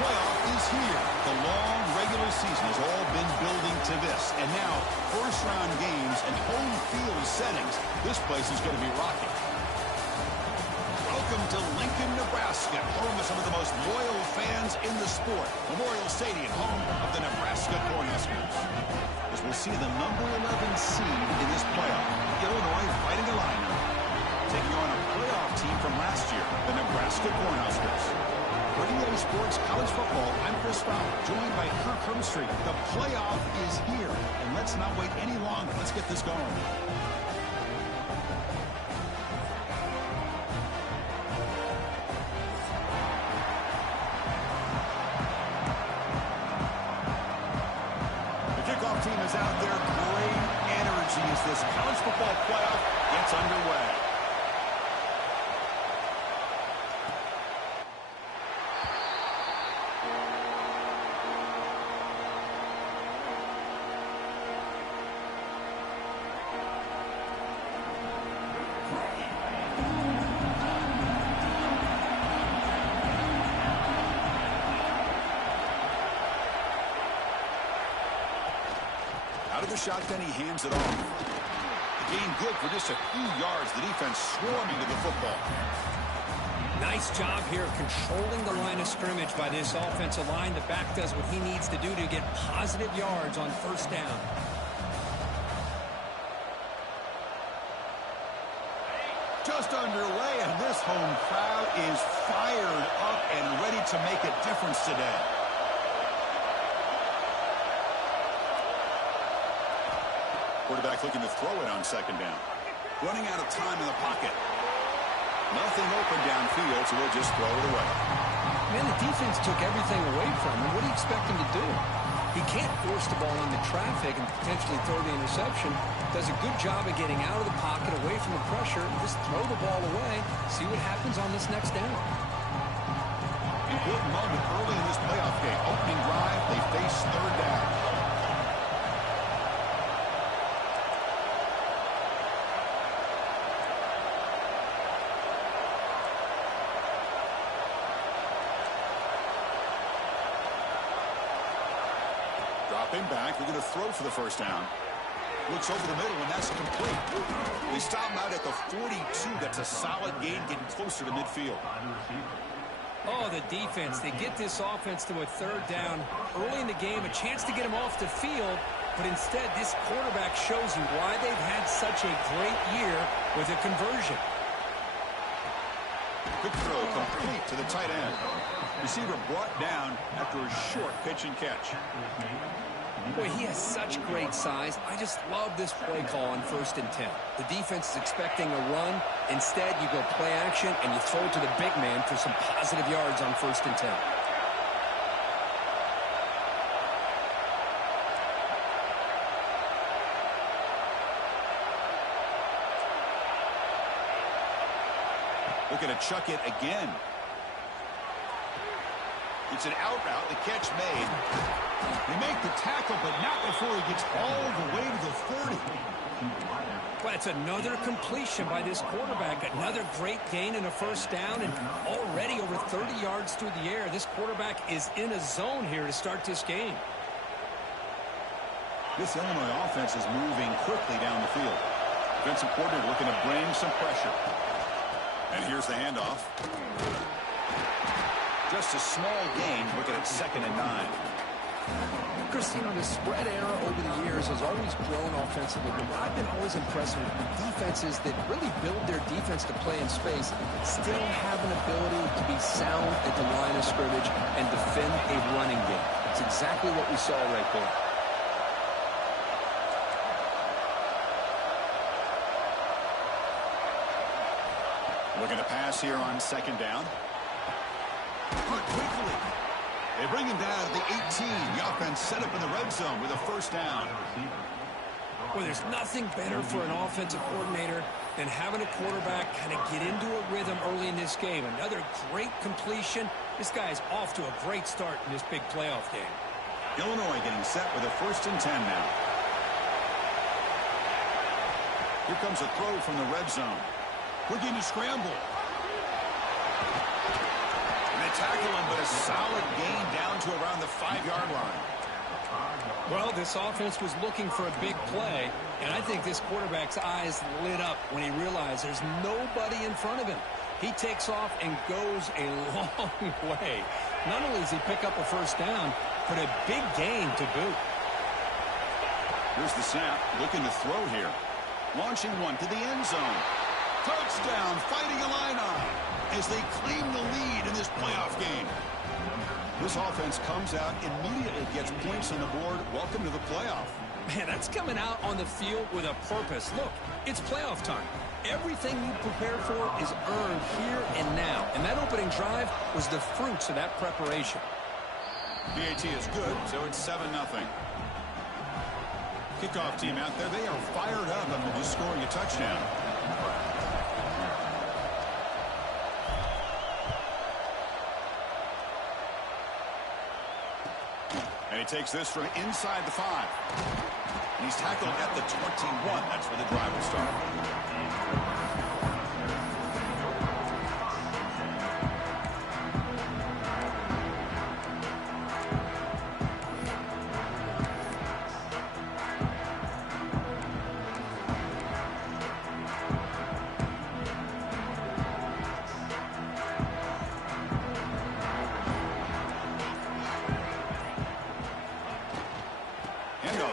playoff is here. The long regular season has all been building to this. And now, first-round games and home field settings. This place is going to be rocking. Welcome to Lincoln, Nebraska, home of some of the most loyal fans in the sport. Memorial Stadium, home of the Nebraska Cornhuskers. As we'll see the number 11 seed in this playoff, Illinois fighting Illini, taking on a playoff team from last year, the Nebraska Cornhuskers. For EA Sports College Football, I'm Chris Fowler, joined by Kirk Hermstreet. The playoff is here, and let's not wait any longer. Let's get this going. Team is out there. Great energy as this college football playoff gets underway. Out of the shotgun, he hands it off. The gain good for just a few yards. The defense swarming to the football. Nice job here controlling the line of scrimmage by this offensive line. The back does what he needs to do to get positive yards on first down. Just underway, and this home crowd is fired up and ready to make a difference today. Quarterback looking to throw it on second down. Running out of time in the pocket. Nothing open downfield, so they'll just throw it away. Man, the defense took everything away from him. What do you expect him to do? He can't force the ball into traffic and potentially throw the interception. Does a good job of getting out of the pocket, away from the pressure, just throw the ball away, see what happens on this next down. Important moment early in this playoff game. Opening drive, they face third down. Dropping back, they're going to throw for the first down. Looks over the middle, and that's complete. We stop him out at the 42. That's a solid gain, getting closer to midfield. Oh, the defense. They get this offense to a third down early in the game, a chance to get him off the field, but instead this quarterback shows you why they've had such a great year with a conversion. Quick throw complete to the tight end. Receiver brought down after a short pitch and catch. Boy, he has such great size. I just love this play call on 1st and 10. The defense is expecting a run. Instead, you go play action, and you throw it to the big man for some positive yards on 1st and 10. Looking to chuck it again. It's an out route. The catch made. They make the tackle, but not before he gets all the way to the 30. Well, it's another completion by this quarterback. Another great gain and a first down, and already over 30 yards through the air. This quarterback is in a zone here to start this game. This Illinois offense is moving quickly down the field. Defensive coordinator looking to bring some pressure. And here's the handoff. Just a small gain, looking at 2nd and 9. Chris, you know, the spread era over the years has always grown offensively, but what I've been always impressed with defenses that really build their defense to play in space still have an ability to be sound at the line of scrimmage and defend a running game. It's exactly what we saw right there. Looking to pass here on 2nd down. Quickly. They bring him down to the 18. The offense set up in the red zone with a first down. Well, there's nothing better for an offensive coordinator than having a quarterback kind of get into a rhythm early in this game. Another great completion. This guy is off to a great start in this big playoff game. Illinois getting set with a 1st and 10 now. Here comes a throw from the red zone. Looking to scramble. And the tackle him, but a solid gain down to around the 5-yard line. Well, this offense was looking for a big play, and I think this quarterback's eyes lit up when he realized there's nobody in front of him. He takes off and goes a long way. Not only does he pick up a first down, but a big gain to boot. Here's the snap, looking to throw here. Launching one to the end zone. Touchdown, Fighting Illini, as they claim the lead in this playoff game. This offense comes out, immediately gets points on the board. Welcome to the playoff. Man, that's coming out on the field with a purpose. Look, it's playoff time. Everything you prepare for is earned here and now. And that opening drive was the fruits of that preparation. BAT is good, so it's 7-0. Kickoff team out there, they are fired up after just scoring a touchdown. And he takes this from inside the 5. And he's tackled at the 21. That's where the drive will start.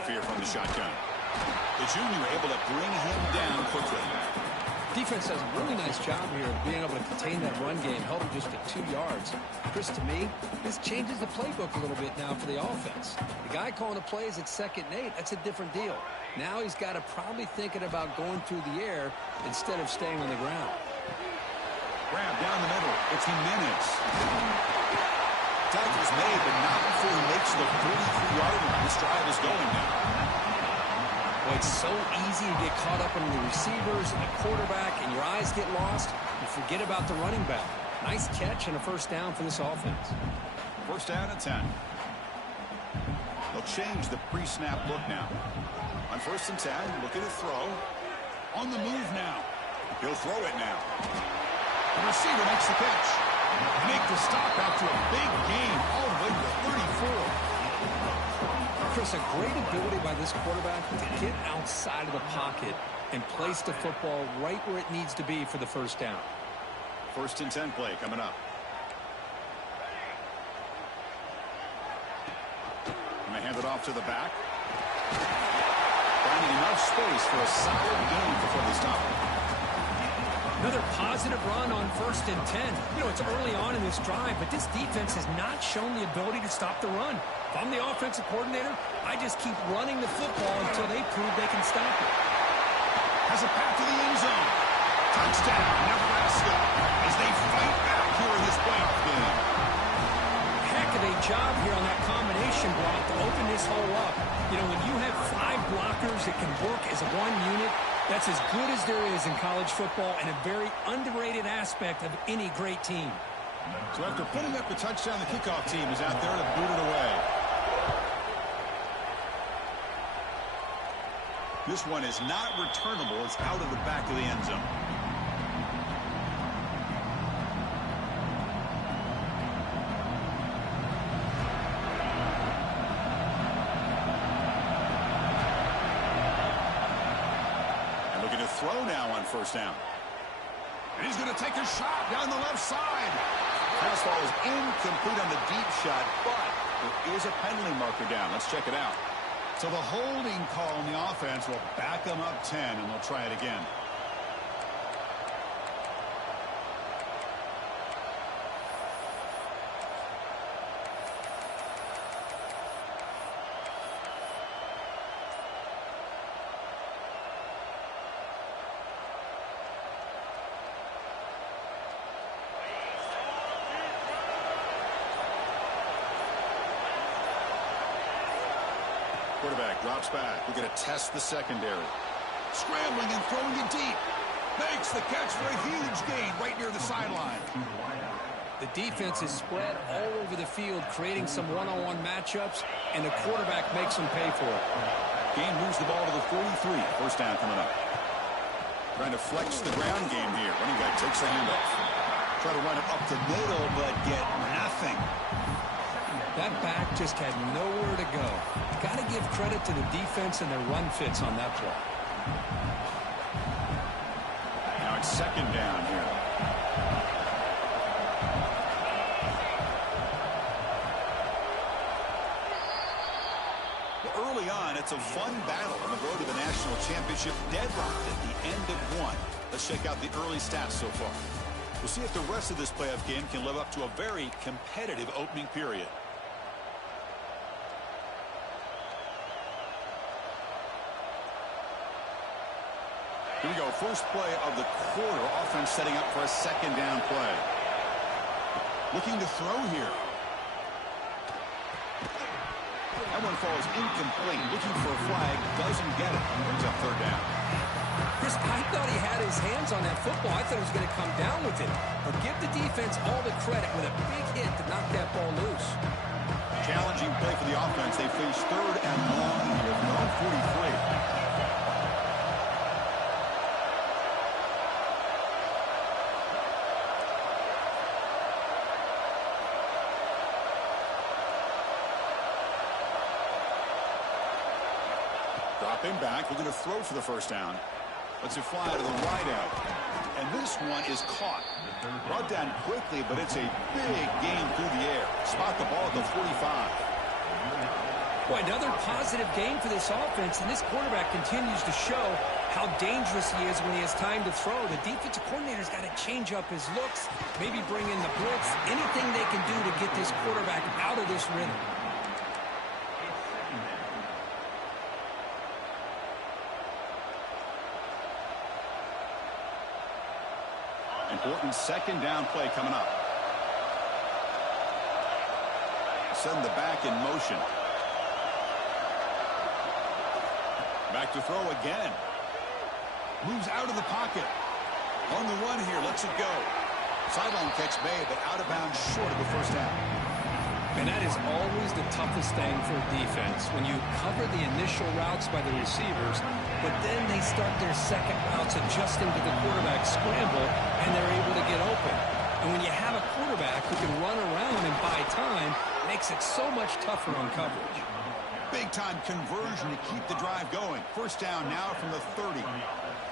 Here from the shotgun. The junior able to bring him down quickly. Defense does a really nice job here of being able to contain that run game, held him just at 2 yards. Chris, to me, this changes the playbook a little bit now for the offense. The guy calling the plays at 2nd and 8, that's a different deal. Now he's got to probably thinking about going through the air instead of staying on the ground. Grab down the middle. It's Jimenez. Tackle's made, but not before he makes the 43-yard line. This drive is going now. Well, it's so easy to get caught up in the receivers and the quarterback, and your eyes get lost. You forget about the running back. Nice catch and a first down for this offense. First down at 10. They'll change the pre-snap look now. On 1st and 10, looking to throw. On the move now. He'll throw it now. The receiver makes the catch. Make the stop after a big gain all the way to 34. Chris, a great ability by this quarterback to get outside of the pocket and place the football right where it needs to be for the first down. 1st and 10 play coming up. And they hand it off to the back. Finding enough space for a solid gain before they stop it. Another positive run on 1st and 10. You know, it's early on in this drive, but this defense has not shown the ability to stop the run. If I'm the offensive coordinator, I just keep running the football until they prove they can stop it. Has a path to the end zone. Touchdown, Nebraska, as they fight back here in this playoff game. Heck of a job here on that combination block to open this hole up. You know, when you have 5 blockers that can work as one unit, that's as good as there is in college football and a very underrated aspect of any great team. So after putting up the touchdown, the kickoff team is out there to boot it away. This one is not returnable. It's out of the back of the end zone. Throw now on 1st down. And he's going to take a shot down the left side. Fastball is incomplete on the deep shot, but there is a penalty marker down. Let's check it out. So the holding call on the offense will back them up 10, and they'll try it again. Quarterback drops back. We're going to test the secondary. Scrambling and throwing it deep. Makes the catch for a huge gain right near the sideline. The defense is spread all over the field, creating some one-on-one matchups, and the quarterback makes them pay for it. Gain moves the ball to the 43. First down coming up. Trying to flex the ground game here. Running back takes the handoff. Try to run it up the middle, but get nothing. That back just had nowhere to go. Got to give credit to the defense and their run fits on that play. Now it's second down here. Early on, it's a fun battle on the road to the national championship, deadlocked at the end of one. Let's check out the early stats so far. We'll see if the rest of this playoff game can live up to a very competitive opening period. Here we go. First play of the quarter. Offense setting up for a second down play. Looking to throw here. That one falls incomplete. Looking for a flag. Doesn't get it. Brings up third down. Chris, I thought he had his hands on that football. I thought he was going to come down with it. But give the defense all the credit with a big hit to knock that ball loose. Challenging play for the offense. They face third and long here from their own 43. Dropping back, looking to throw for the first down. Lets it fly to the wide out. And this one is caught. Brought down quickly, but it's a big gain through the air. Spot the ball at the 45. Boy, another positive game for this offense, and this quarterback continues to show how dangerous he is when he has time to throw. The defensive coordinator's got to change up his looks, maybe bring in the blitz, anything they can do to get this quarterback out of this rhythm. Important second down play coming up. Send the back in motion. Back to throw again. Moves out of the pocket. On the run here, lets it go. Sideline catch made, but out of bounds short of the first down. And that is always the toughest thing for a defense, when you cover the initial routes by the receivers, but then they start their second routes adjusting to the quarterback scramble, and they're able to get open. And when you have a quarterback who can run around and buy time, it makes it so much tougher on coverage. Big-time conversion to keep the drive going. First down now from the 30.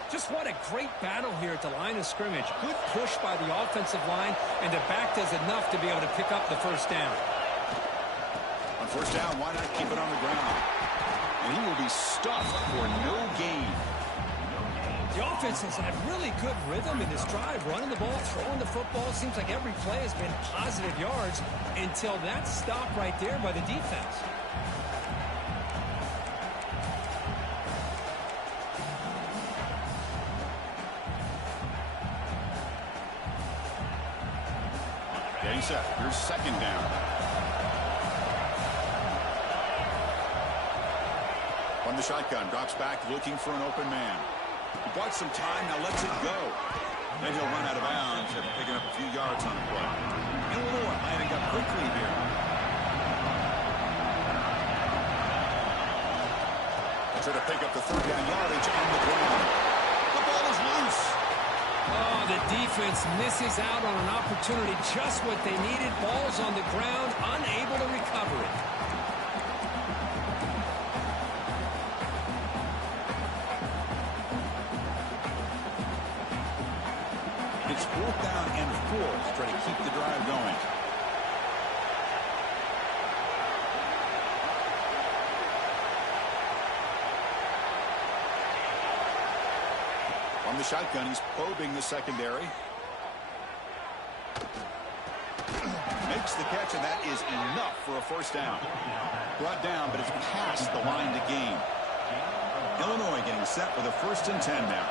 Just what a great battle here at the line of scrimmage. Good push by the offensive line, and the back does enough to be able to pick up the first down. On first down, why not keep it on the ground? And he will be stuffed for no gain. The offense has had really good rhythm in this drive, running the ball, throwing the football. Seems like every play has been positive yards until that stop right there by the defense. Getting set. Here's second down. From the shotgun, drops back, looking for an open man. He bought some time, now lets it go. Then he'll run out of bounds after picking up a few yards on the play. Illinois lining up quickly here. Try to pick up the third down yardage on the ground. The ball is loose. Oh, the defense misses out on an opportunity, just what they needed. Ball's on the ground, unable to recover it. It's fourth down and 4 to try to keep the drive going. On the shotgun, he's probing the secondary. Makes the catch, and that is enough for a first down. Brought down, but it's past the line to gain. Illinois getting set with a 1st and 10 now.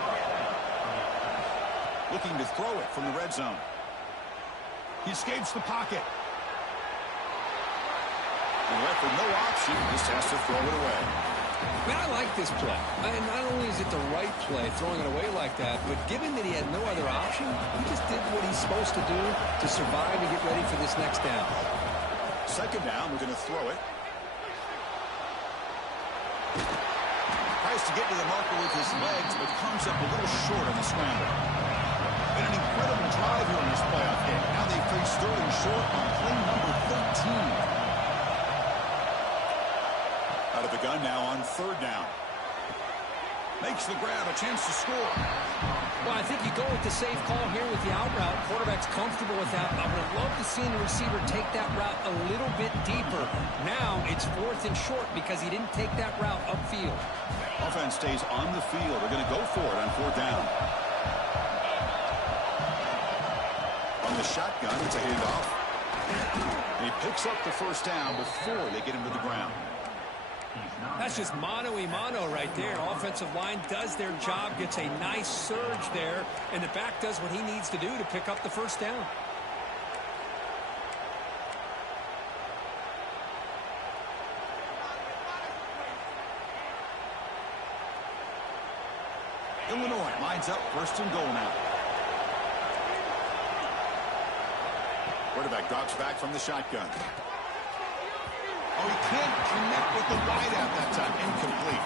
Looking to throw it from the red zone. He escapes the pocket. And left with no option, just has to throw it away. Man, I like this play. And not only is it the right play, throwing it away like that, but given that he had no other option, he just did what he's supposed to do to survive and get ready for this next down. Second down, we're going to throw it. Tries to get to the marker with his legs, but comes up a little short on the scramble. And an incredible drive here in this playoff game. Now they face Sterling short on play number 13. Out of the gun now on third down. Makes the grab, a chance to score. Well, I think you go with the safe call here with the out route. Quarterback's comfortable with that. I would have loved to see the receiver take that route a little bit deeper. Now it's 4th and short because he didn't take that route upfield. Offense stays on the field. They're going to go for it on 4th down. On the shotgun, it's a handoff. And he picks up the first down before they get him to the ground. That's just mano-a-mano right there. Offensive line does their job, gets a nice surge there, and the back does what he needs to do to pick up the first down. Illinois lines up 1st and goal now. Quarterback drops back from the shotgun. Oh, he can't connect with the wideout that time. Incomplete.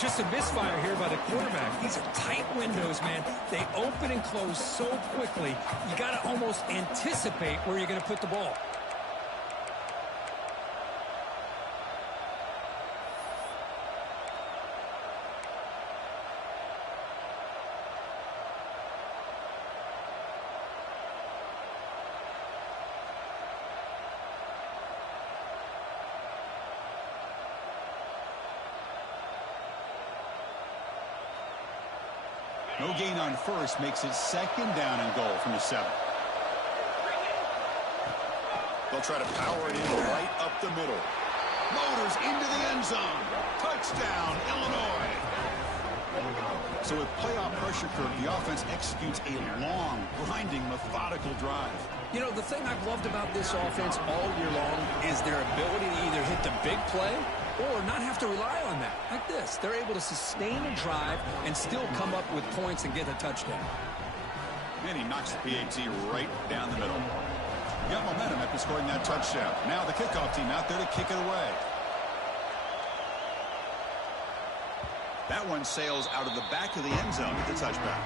Just a misfire here by the quarterback. These are tight windows, man. They open and close so quickly. You got to almost anticipate where you're going to put the ball. No gain on first makes it 2nd down and goal from the 7. They'll try to power it in right up the middle. Motors into the end zone. Touchdown, Illinois. So with playoff pressure curve, the offense executes a long, grinding, methodical drive. You know, the thing I've loved about this offense all year long is their ability to either hit the big play or not have to rely on that. Like this. They're able to sustain a drive and still come up with points and get a touchdown. And he knocks the PAT right down the middle. He got momentum after scoring that touchdown. Now the kickoff team out there to kick it away. That one sails out of the back of the end zone with the touchback.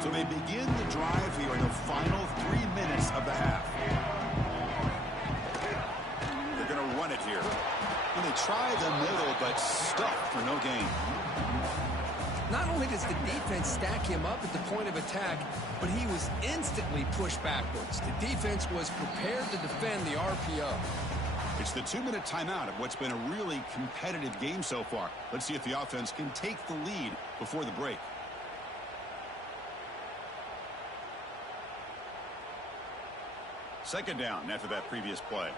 So they begin the drive here in the final 3 minutes of the half. They're going to run it here. And they try the middle, but stuck for no gain. Not only does the defense stack him up at the point of attack, but he was instantly pushed backwards. The defense was prepared to defend the RPO. It's the 2-minute timeout of what's been a really competitive game so far. Let's see if the offense can take the lead before the break. Second down after that previous play.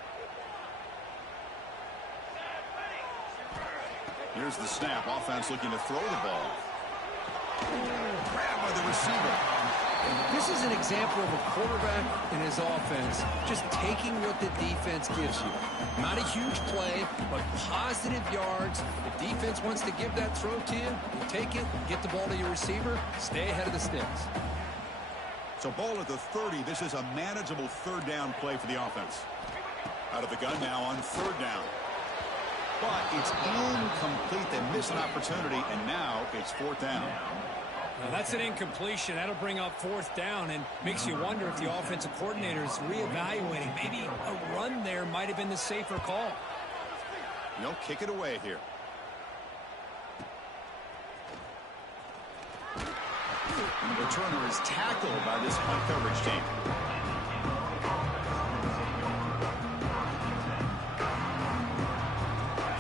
Here's the snap. Offense looking to throw the ball. Grab by the receiver. This is an example of a quarterback and his offense just taking what the defense gives you. Not a huge play, but positive yards. The defense wants to give that throw to you. You take it, get the ball to your receiver, stay ahead of the sticks. So ball at the 30. This is a manageable 3rd down play for the offense. Out of the gun now on 3rd down. But it's incomplete. They miss an opportunity, and now it's 4th down. Now that's an incompletion. That'll bring up 4th down and makes you wonder if the offensive coordinator is reevaluating. Maybe a run there might have been the safer call. They'll kick it away here. And the returner is tackled by this punt coverage team.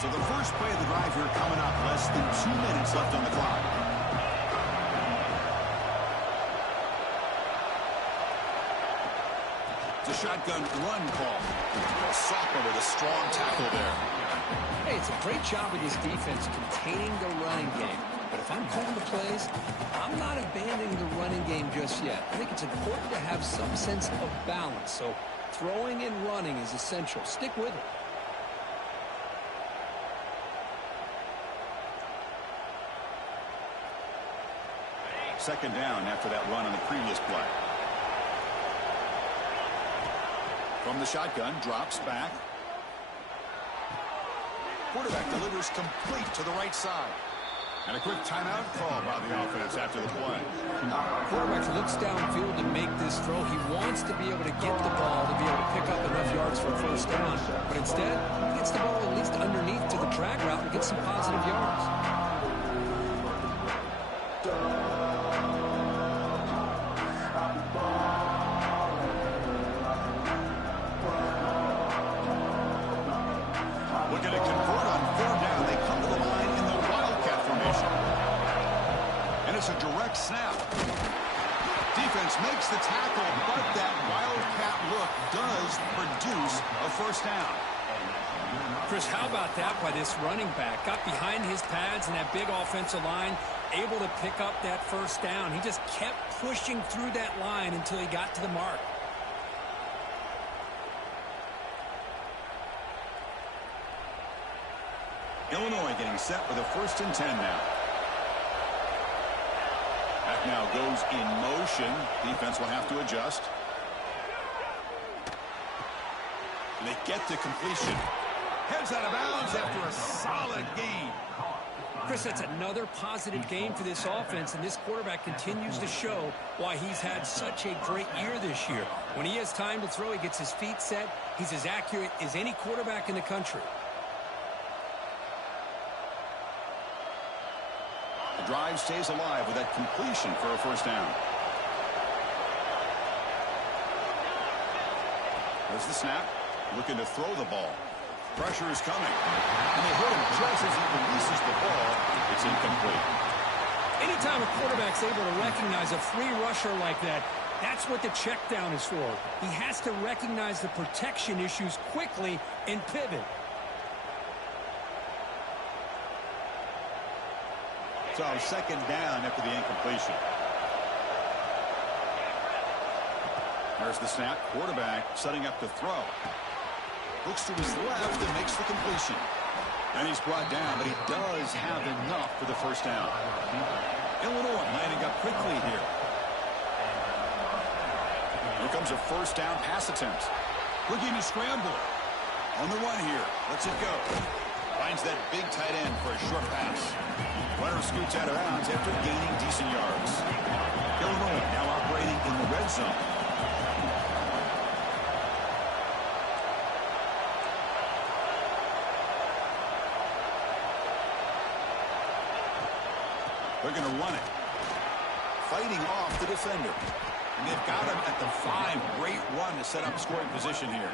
So the first play of the drive here coming up. Less than 2 minutes left on the clock. It's a shotgun run call. Sophomore with a strong tackle there. Hey, it's a great job of this defense containing the running game. But if I'm calling the plays, I'm not abandoning the running game just yet. I think it's important to have some sense of balance. So throwing and running is essential. Stick with it. Second down after that run on the previous play. From the shotgun, drops back. Quarterback delivers complete to the right side. And a quick timeout call by the offense after the play. Quarterback looks downfield to make this throw. He wants to be able to get the ball to be able to pick up enough yards for a first down. But instead, he gets the ball at least underneath to the drag route and gets some positive yards. Looking to convert on 4th down. They come to the line in the Wildcat formation. And it's a direct snap. Defense makes the tackle, but that Wildcat look does produce a first down. Chris, how about that by this running back? Got behind his pads and that big offensive line, able to pick up that first down. He just kept pushing through that line until he got to the mark. Illinois getting set with a 1st and 10 now. Back now goes in motion. Defense will have to adjust. And they get to completion. Heads out of bounds after a solid gain. Chris, that's another positive game for this offense, and this quarterback continues to show why he's had such a great year this year. When he has time to throw, he gets his feet set. He's as accurate as any quarterback in the country. The drive stays alive with that completion for a first down. There's the snap. Looking to throw the ball. Pressure is coming. And they hit him just as he releases the ball. It's incomplete. Anytime a quarterback's able to recognize a free rusher like that, that's what the check down is for. He has to recognize the protection issues quickly and pivot. So 2nd down after the incompletion. There's the snap. Quarterback setting up to throw. Looks to his left and makes the completion. And he's brought down, but he does have enough for the first down. Illinois lining up quickly here. Here comes a first down pass attempt. Looking to scramble. On the run here. Lets it go. Finds that big tight end for a short pass. Runner scoots out of bounds after gaining decent yards. Illinois now operating in the red zone. They're going to run it. Fighting off the defender. And they've got him at the 5. Great run to set up scoring position here.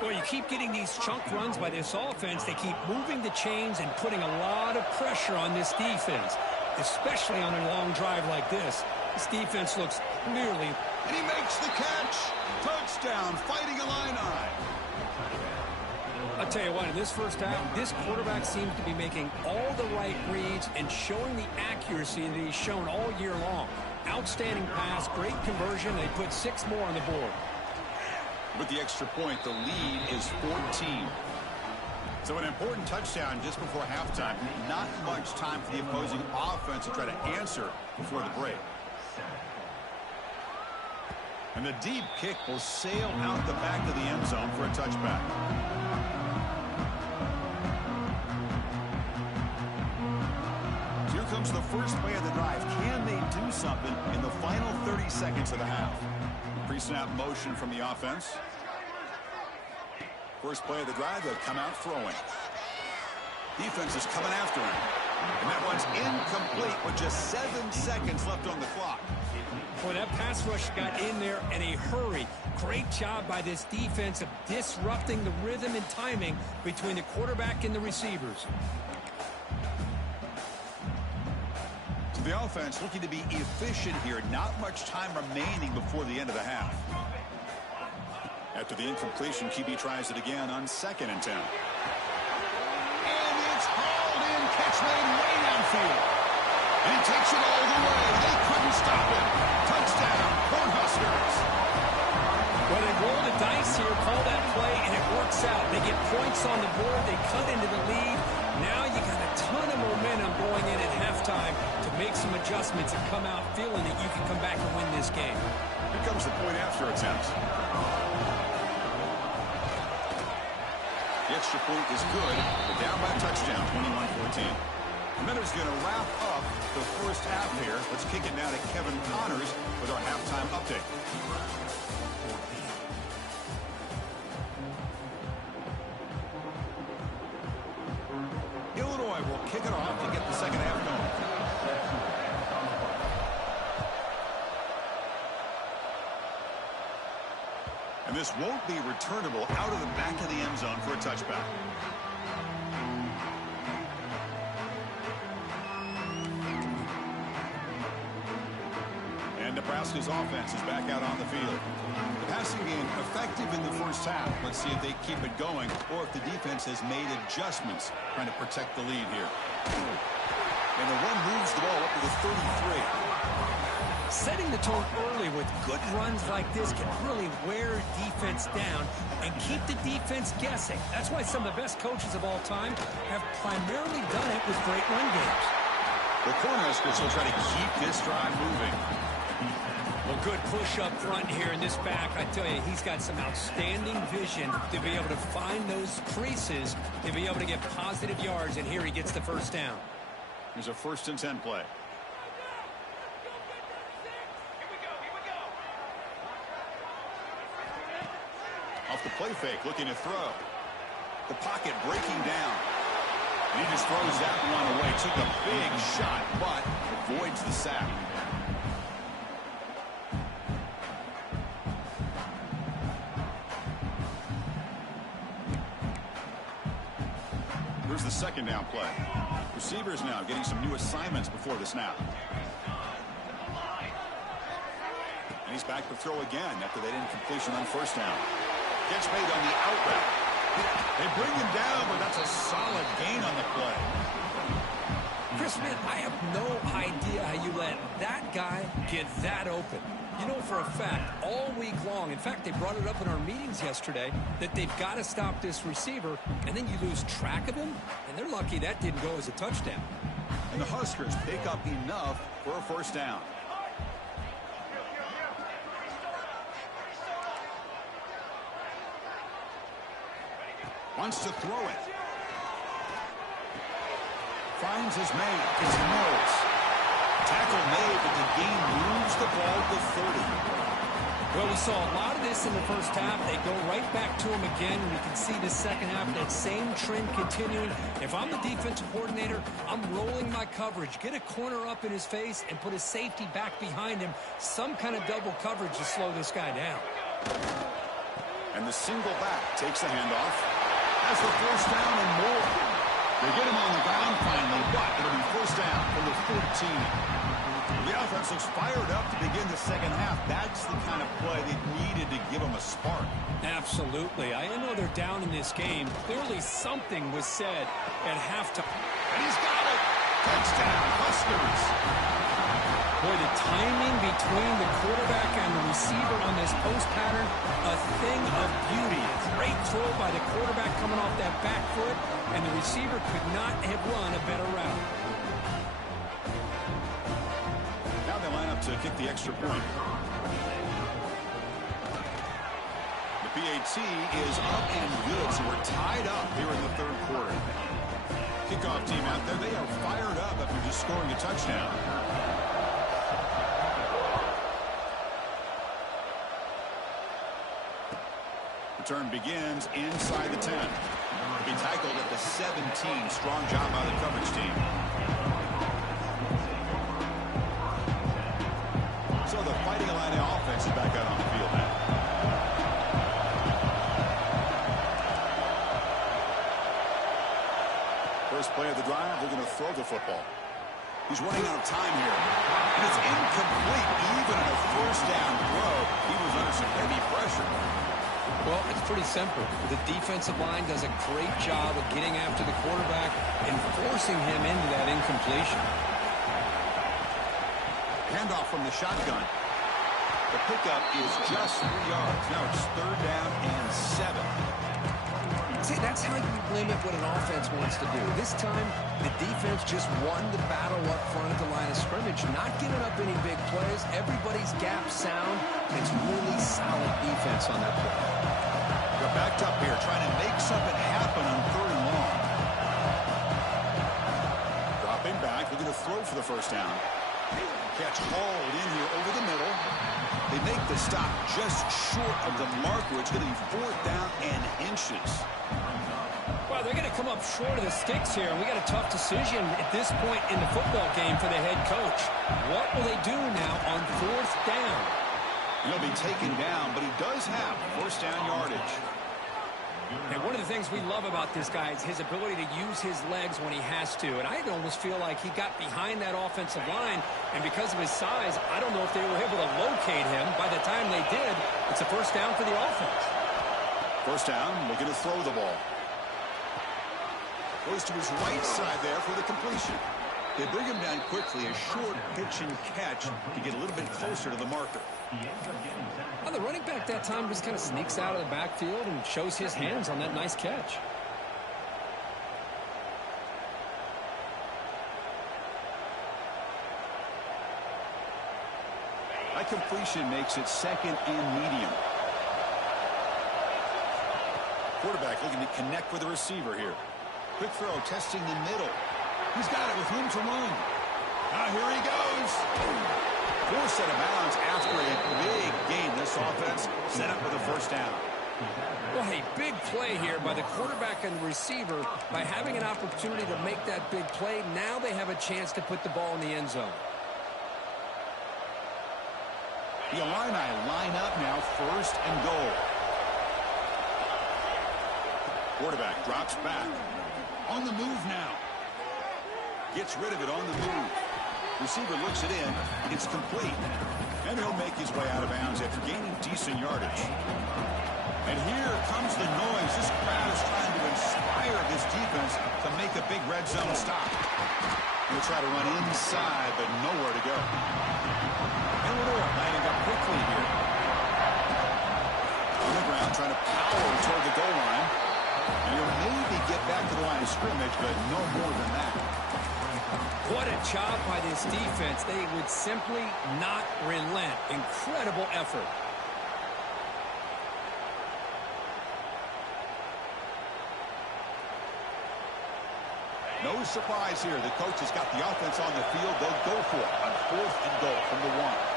Well, you keep getting these chunk runs by this offense. They keep moving the chains and putting a lot of pressure on this defense, especially on a long drive like this. This defense looks clearly. And he makes the catch. Touchdown, Fighting Illini. I'll tell you what, in this first half, this quarterback seems to be making all the right reads and showing the accuracy that he's shown all year long. Outstanding pass, great conversion. They put 6 more on the board. With the extra point, the lead is 14. So an important touchdown just before halftime. Not much time for the opposing offense to try to answer before the break. And the deep kick will sail out the back of the end zone for a touchback. So here comes the first play of the drive. Can they do something in the final 30 seconds of the half? Pre-snap motion from the offense. First play of the drive, they'll come out throwing. Defense is coming after him. And that one's incomplete with just 7 seconds left on the clock. Boy, that pass rush got in there in a hurry. Great job by this defense of disrupting the rhythm and timing between the quarterback and the receivers. So the offense looking to be efficient here. Not much time remaining before the end of the half. After the incompletion, QB tries it again on 2nd and 10. And it's hauled in. Catch made way downfield. And he takes it all the way. They couldn't stop him. Touchdown, Cornhuskers. Well, they roll the dice here, call that play, and it works out. They get points on the board. They cut into the lead. Now you got a ton of momentum going in at halftime to make some adjustments and come out feeling that you can come back and win this game. Here comes the point after attempt. The extra point is good. They're down by a touchdown, 21-14. And that is going to wrap up the first half here. Let's kick it now to Kevin Connors with our halftime update. Illinois will kick it off to get the second half going. And this won't be returnable out of the back of the end zone for a touchback. And Nebraska's offense is back out on the field. The passing game effective in the first half. Let's see if they keep it going or if the defense has made adjustments trying to protect the lead here. And the run moves the ball up to the 33. Setting the tone early with good runs like this can really wear defense down and keep the defense guessing. That's why some of the best coaches of all time have primarily done it with great run games. The Cornhuskers will try to keep this drive moving. Well, good push up front here in this back. I tell you, he's got some outstanding vision to be able to find those creases, to be able to get positive yards, and here he gets the first down. Here's a 1st and 10 play. Off the play fake, looking to throw. The pocket breaking down. And he just throws that one away. Took a big shot, but avoids the sack. Here's the second down play. Receivers now getting some new assignments before the snap. And he's back to throw again after that incompletion on first down. Gets made on the out route. They bring him down, but that's a solid gain on the play. Chris, man, I have no idea how you let that guy get that open. You know for a fact, all week long, in fact, they brought it up in our meetings yesterday, that they've got to stop this receiver, and then you lose track of him, and they're lucky that didn't go as a touchdown. And the Huskers pick up enough for a first down. Wants to throw it. Finds his man. It's Mills. Tackle made, but the game moves the ball to 30. Well, we saw a lot of this in the first half. They go right back to him again. We can see the second half, that same trend continuing. If I'm the defensive coordinator, I'm rolling my coverage. Get a corner up in his face and put a safety back behind him. Some kind of double coverage to slow this guy down. And the single back takes the handoff. Has the first down and more. They get him on the ground finally, but it'll be first down from the 14. The offense looks fired up to begin the second half. That's the kind of play they needed to give them a spark. Absolutely. I know they're down in this game. Clearly something was said at halftime. And he's got it. Touchdown, Huskers. Boy, the timing between the quarterback and the receiver on this post pattern, a thing of beauty. Great throw by the quarterback coming off that back foot, and the receiver could not have run a better route. Now they line up to kick the extra point. The PAT is up and good, so we're tied up here in the third quarter. Kickoff team out there, they are fired up after just scoring a touchdown. Return begins inside the 10. He tackled at the 17. Strong job by the coverage team. So the Fighting Illini offense is back out on the field now. First play of the drive, they're going to throw the football. He's running out of time here. And it's incomplete. Even on a first down throw, he was under some heavy pressure. Well, it's pretty simple. The defensive line does a great job of getting after the quarterback and forcing him into that incompletion. Handoff from the shotgun. The pickup is just 3 yards. Now it's third down and 7. say that's how you limit what an offense wants to do. This time, the defense just won the battle up front at the line of scrimmage, not giving up any big plays. Everybody's gap sound. It's really solid defense on that play. They're backed up here, trying to make something happen on 3rd and long. Dropping back, looking to throw for the first down. Catch hauled in here over the middle. They make the stop just short of the marker. It's going to be 4th down and inches. Well, they're going to come up short of the sticks here, and we got a tough decision at this point in the football game for the head coach. What will they do now on 4th down? He'll be taken down, but he does have 1st down yardage. And one of the things we love about this guy is his ability to use his legs when he has to. And I almost feel like he got behind that offensive line, and because of his size, I don't know if they were able to locate him. By the time they did, it's a 1st down for the offense. 1st down, looking to throw the ball. Goes to his right side there for the completion. They bring him down quickly, a short pitch and catch to get a little bit closer to the marker. Well, the running back that time just kind of sneaks out of the backfield and shows his hands on that nice catch. That completion makes it 2nd and medium. Quarterback looking to connect with the receiver here. Quick throw, testing the middle. He's got it with room to run. Now here he goes. Forced out of bounds after a big gain. This offense set up with a 1st down. Well, hey, big play here by the quarterback and the receiver. By having an opportunity to make that big play, now they have a chance to put the ball in the end zone. The Illini line up now, 1st and goal. Quarterback drops back. On the move now. Gets rid of it on the move. Receiver looks it in. It's complete. And he'll make his way out of bounds after gaining decent yardage. And here comes the noise. This crowd is trying to inspire this defense to make a big red zone stop. He'll try to run inside, but nowhere to go. Illinois lining up quickly here. On the ground, trying to power toward the goal line. And he'll maybe get back to the line of scrimmage, but no more than that. What a job by this defense. They would simply not relent. Incredible effort. No surprise here. The coach has got the offense on the field. They'll go for it on 4th and goal from the 1.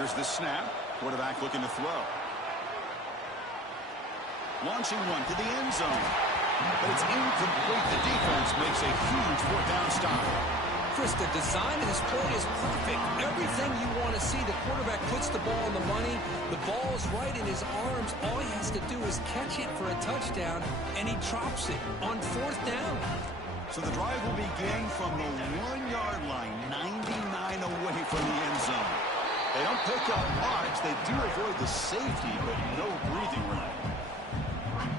Here's the snap. Quarterback looking to throw. Launching one to the end zone. But it's incomplete. The defense makes a huge 4th down stop. Chris, the design of this play is perfect. Everything you want to see. The quarterback puts the ball on the money. The ball is right in his arms. All he has to do is catch it for a touchdown, and he drops it on 4th down. So the drive will begin from the 1-yard line, 99 away from the end zone. They don't pick up much. They do avoid the safety, but no breathing room.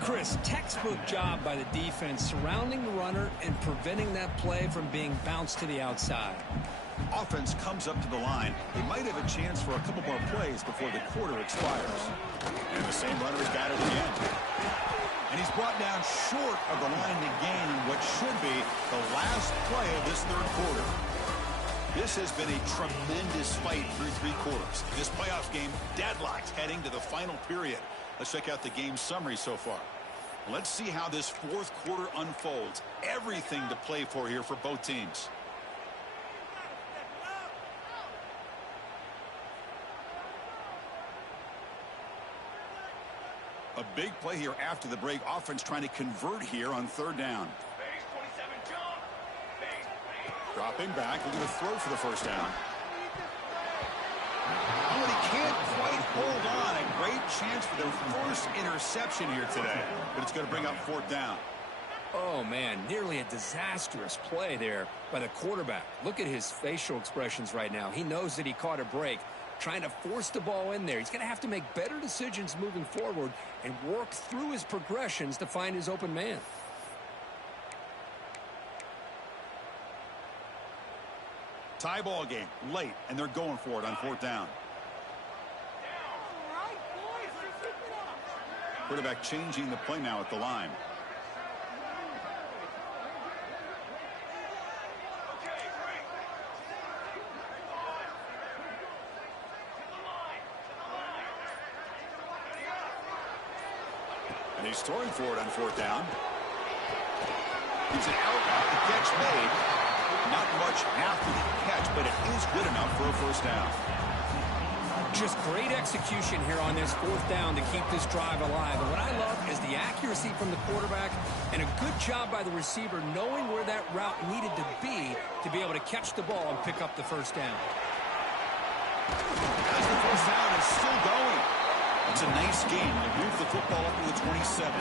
Chris, textbook job by the defense surrounding the runner and preventing that play from being bounced to the outside. Offense comes up to the line. They might have a chance for a couple more plays before the quarter expires. And the same runner is batted again. And he's brought down short of the line to gain in what should be the last play of this 3rd quarter. This has been a tremendous fight through 3 quarters. This playoff game deadlocked heading to the final period. Let's check out the game summary so far. Let's see how this 4th quarter unfolds. Everything to play for here for both teams. A big play here after the break. Offense trying to convert here on 3rd down. Dropping back, looking to throw for the 1st down. Oh, and he can't quite hold on. A great chance for their first interception here today. But it's going to bring up 4th down. Oh, man, nearly a disastrous play there by the quarterback. Look at his facial expressions right now. He knows that he caught a break, trying to force the ball in there. He's going to have to make better decisions moving forward and work through his progressions to find his open man. Tie ball game, late, and they're going for it on 4th down. Quarterback changing the play now at the line. And he's throwing for it on 4th down. It's an out, the catch made. Not much after the catch, but it is good enough for a 1st down. Just great execution here on this 4th down to keep this drive alive. And what I love is the accuracy from the quarterback and a good job by the receiver knowing where that route needed to be able to catch the ball and pick up the 1st down. As the 1st down is still going. It's a nice game to move the football up to the 27.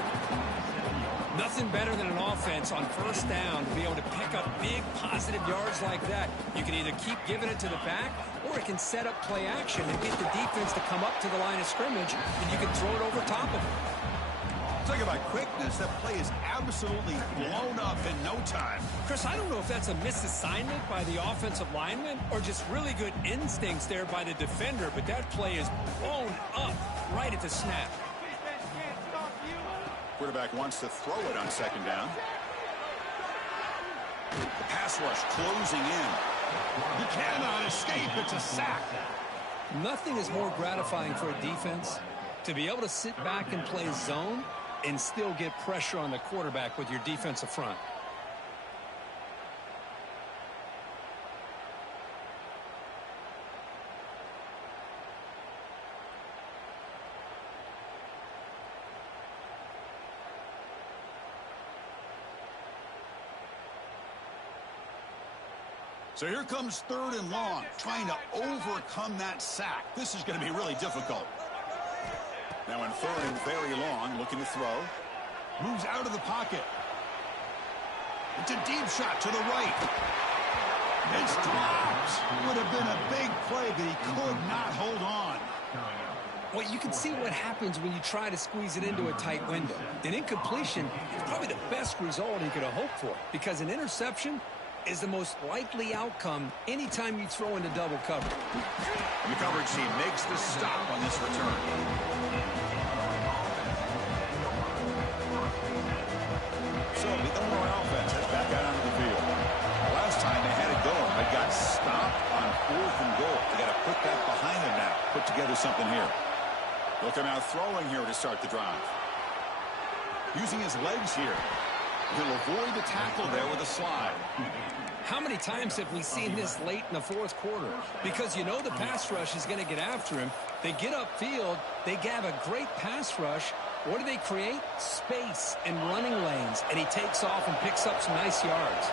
Nothing better than an offense on 1st down to be able to pick up big positive yards like that. You can either keep giving it to the back, or it can set up play action and get the defense to come up to the line of scrimmage, and you can throw it over top of it. Talk about quickness. That play is absolutely blown up in no time. Chris, I don't know if that's a misassignment by the offensive lineman or just really good instincts there by the defender, but that play is blown up right at the snap. Quarterback wants to throw it on 2nd down. The pass rush closing in. He cannot escape. It's a sack. Nothing is more gratifying for a defense to be able to sit back and play zone and still get pressure on the quarterback with your defensive front. So here comes 3rd and long, trying to overcome that sack. This is going to be really difficult. Now in 3rd and very long, looking to throw. Moves out of the pocket. It's a deep shot to the right. It's dropped. Would have been a big play, but he could not hold on. Well, you can see what happens when you try to squeeze it into a tight window. An incompletion is probably the best result he could have hoped for, because an interception is the most likely outcome anytime you throw into double coverage. The coverage team makes the stop on this return. So the Illinois offense heads back out onto the field. Last time they had it going, but got stopped on 4th and goal. They got to put that behind them now. Put together something here. They'll come out throwing here to start the drive. Using his legs here. He'll avoid the tackle there with a slide. How many times have we seen this late in the 4th quarter? Because you know the pass rush is going to get after him. They get upfield. They have a great pass rush. What do they create? Space and running lanes. And he takes off and picks up some nice yards.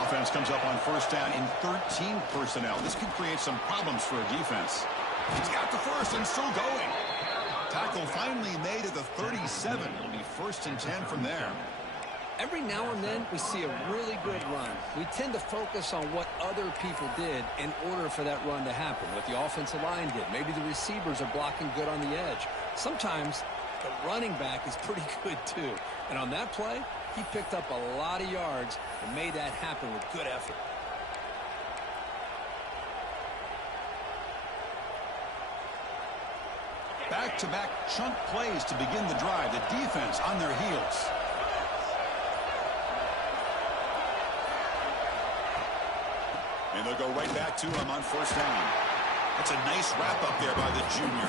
Offense comes up on 1st down in 13 personnel. This could create some problems for a defense. He's got the 1st and still going. Tackle finally made at the 37. It'll be 1st and 10 from there. Every now and then we see a really good run. We tend to focus on what other people did in order for that run to happen, what the offensive line did. Maybe the receivers are blocking good on the edge. Sometimes the running back is pretty good too. And on that play, he picked up a lot of yards and made that happen with good effort. Back-to-back chunk plays to begin the drive. The defense on their heels. And they'll go right back to him on 1st down. That's a nice wrap-up there by the junior.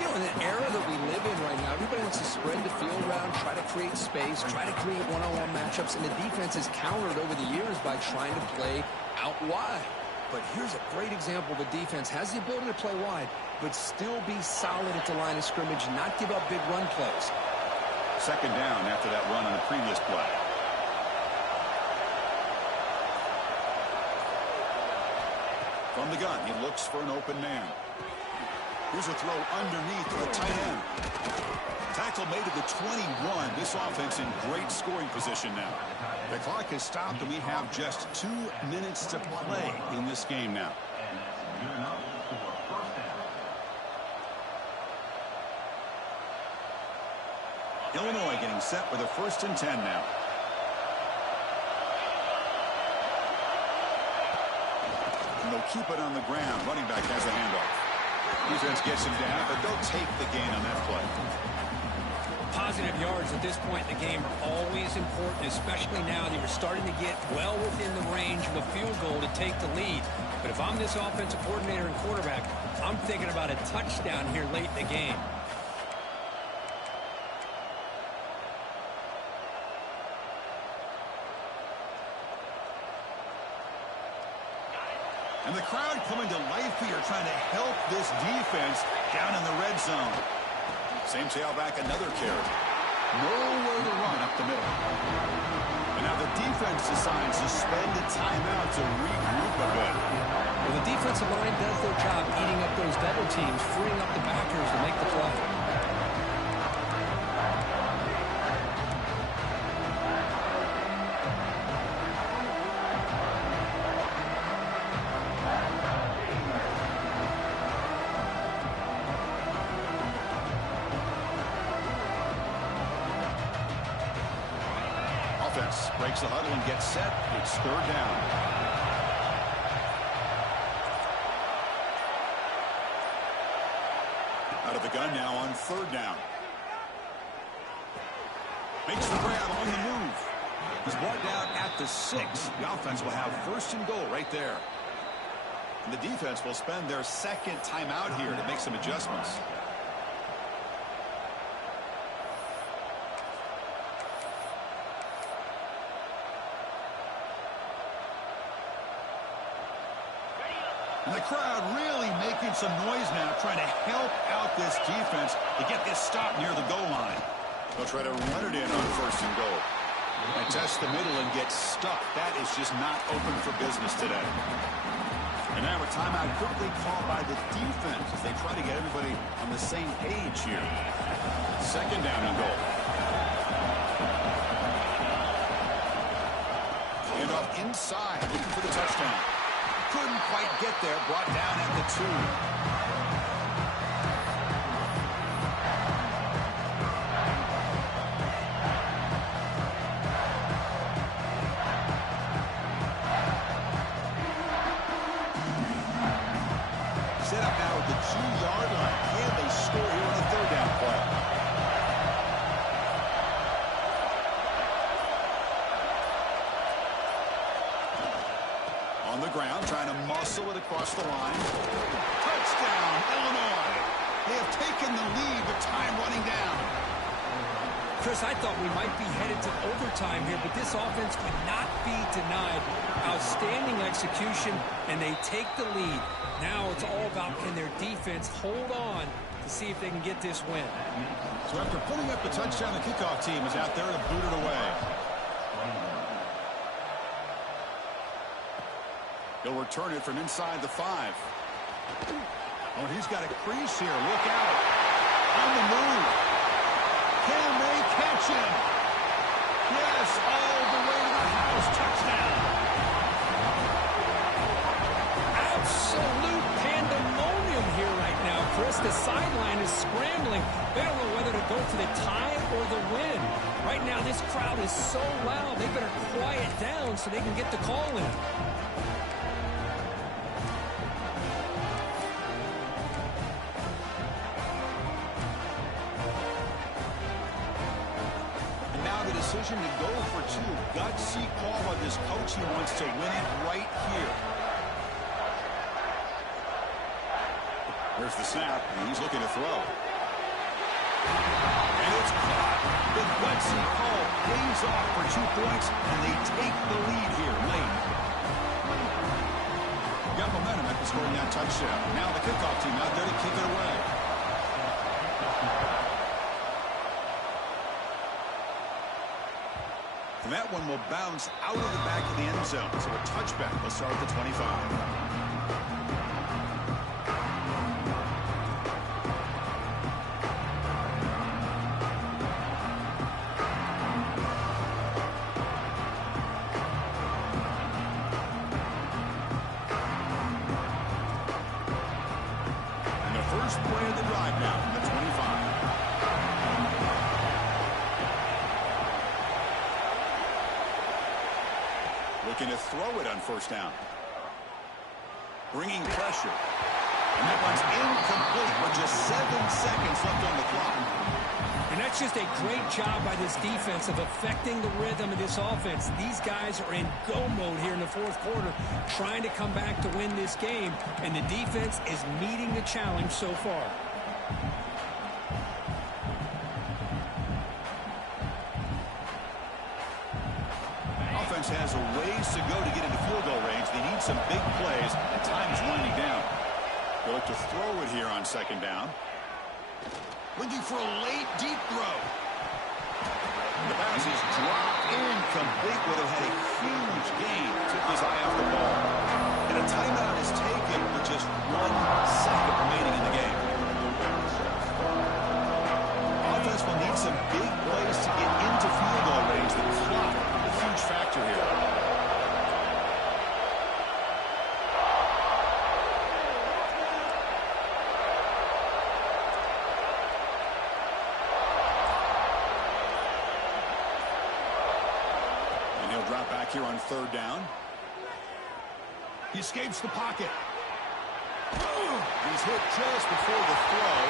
You know, in the era that we live in right now, everybody wants to spread the field around, try to create space, try to create one-on-one matchups, and the defense has countered over the years by trying to play out wide. But here's a great example. The defense has the ability to play wide, but still be solid at the line of scrimmage, not give up big run plays. 2nd down after that run on the previous play. From the gun, he looks for an open man. Here's a throw underneath to the tight end. Tackle made at the 21. This offense in great scoring position now. The clock has stopped, and we have just 2 minutes to play in this game now. Illinois getting set with a 1st and 10 now. And they'll keep it on the ground. Running back has the handoff. Defense gets him down, but they'll take the gain on that play. Positive yards at this point in the game are always important, especially now that you're starting to get well within the range of a field goal to take the lead. But if I'm this offensive coordinator and quarterback, I'm thinking about a touchdown here late in the game. And the crowd coming to life here, trying to help this defense down in the red zone. Same tailback, another carry. Nowhere to run up the middle. And now the defense decides to spend a timeout to regroup a bit. Well, the defensive line does their job eating up those double teams, freeing up the backers to make the play. Offense breaks the huddle and gets set. It's third down. Out of the gun now on third down. Makes the grab on the move. He's brought down at the 6. The offense will have first and goal right there. And the defense will spend their second timeout here to make some adjustments. And the crowd really making some noise now, trying to help out this defense to get this stop near the goal line. They'll try to run it in on first and goal. And test the middle and get stuck. That is just not open for business today. And now a timeout quickly called by the defense as they try to get everybody on the same page here. Second down and goal. And off inside, looking for the touchdown. Couldn't quite get there, brought down at the 2. Set up now at the 2-yard line. Can they score here on the third down play? On the ground, trying to muscle it across the line. Touchdown, Illinois. They have taken the lead with time running down. Chris, I thought we might be headed to overtime here, but this offense could not be denied. Outstanding execution, and they take the lead. Now it's all about, can their defense hold on to see if they can get this win. So after putting up the touchdown, the kickoff team is out there to boot it away. He'll return it from inside the 5. Oh, he's got a crease here. Look out. On the move. Can they catch him? Yes, all the way to the house. Touchdown. Absolute pandemonium here right now, Chris. The sideline is scrambling. They don't know whether to go for the tie or the win. Right now, this crowd is so loud, they better quiet down so they can get the call in. Decision to go for 2. Gutsy call by this coach. He wants to win it right here. There's the snap, and he's looking to throw. And it's caught. The gutsy call pays off for 2 points, and they take the lead here late. Got momentum after scoring that touchdown. Now the kickoff team out there to kick it away. And that one will bounce out of the back of the end zone. So a touchback will start at the 25. And the first play of the drive now from the 25. Looking to throw it on first down. bringing pressure. And that one's incomplete with just 7 seconds left on the clock. And that's just a great job by this defense of affecting the rhythm of this offense. These guys are in go mode here in the fourth quarter, trying to come back to win this game, and the defense is meeting the challenge so far. Offense has a ways to go to get into field goal range. They need some big plays, and time is winding down. They'll look to throw it here on second down. Looking for a late, deep throw. The pass is dropped incomplete. Would have had a huge gain. Took his eye off the ball. And a timeout is taken with just 1 second remaining in the game. Offense will need some big plays to get into field goal range. The clock, a huge factor here. Drop back here on third down. He escapes the pocket. He's hit just before the throw.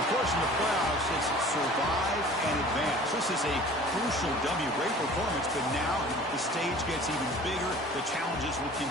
Of course, in the playoffs, it's survive and advance. This is a crucial W. Great performance, but now the stage gets even bigger. The challenges will continue.